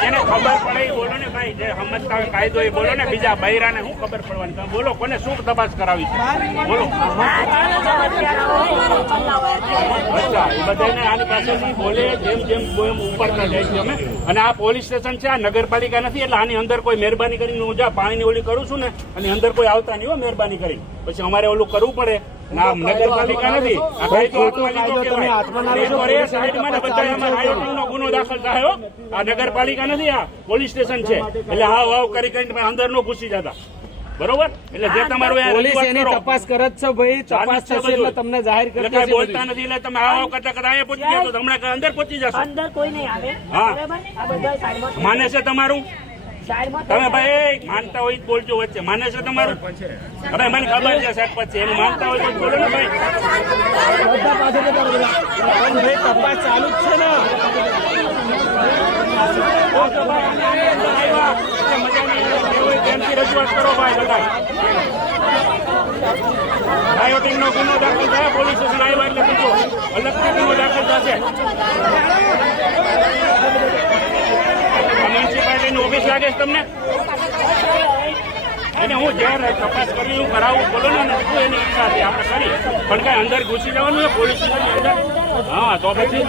જેને ખબર પડે એ બોલો ને ભાઈ, જે સમજતા હોય કાયદો એ બોલો ને, બીજા બૈરાને શું ખબર પડવાની? તમે બોલો, કોને શું તપાસ કરાવી છે? બોલો. બધાને આની પાસેથી બોલે, જેમ જેમ કોઈ એમ ઉપડતા જાય છે અમે અને આ પોલીસ સ્ટેશન છે, આ નગરપાલિકા નથી, એટલે આની અંદર કોઈ મહેરબાની કરીને હું જા, પાણીની ઓલી કરું છું ને, અને અંદર કોઈ આવતા નહીં હો મહેરબાની કરીને. પછી અમારે ઓલું કરવું પડે. ના નગરપાલિકા નથી. આ કાયદો હાથમાં લીધો કહેવાય. એ સાઈડમાં ને બધા એમાં ગુનો દાખલ થાય આ નગરપાલિકા નથી આ પોલીસ સ્ટેશન છે. એટલે હાવ હાવ કરી કરીને તમે અંદર નો ઘૂસી જતા. બરોબર? એટલે જે તમારું પોલીસ એની તપાસ કરે જ છે ભાઈ તપાસ થશે એટલે તમને જાહેર કરી દેશે બોલતા નથી એટલે તમે આવો કરતા કરતા અહીંયા પહોંચી ગયા તો હમણાં અંદર પહોંચી જશો. અંદર કોઈ નહીં આવે. હા. બરાબર આ બધા સાઈડમાં માને છે તમારું? તમે ભાઈ માનતા હોય બોલજો વચ્ચે. માને છે તમારું? હવે મને ખબર છે સાહેબ પછી. એનું માનતા હોય તો બોલો ને ભાઈ. ભાઈ તપાસ ચાલુ જ છે ને. રજૂઆત કરો ભાઈ બધા રાયોટિંગનો ગુનો દાખલ થાય પોલીસ સ્ટેશન આવ્યા એટલે અલગથી ગુનો દાખલ થશે. મ્યુનિસિપાલિટીની લાગે છે તમને? એને હું જ્યારે તપાસ કરવી હું કરાવું, બોલો ને શું એની ઈચ્છા હતી આપણે કરી. પણ કાંઈ અંદર ઘૂસી જવાનું પોલીસ અંદર? હા, તો પછી?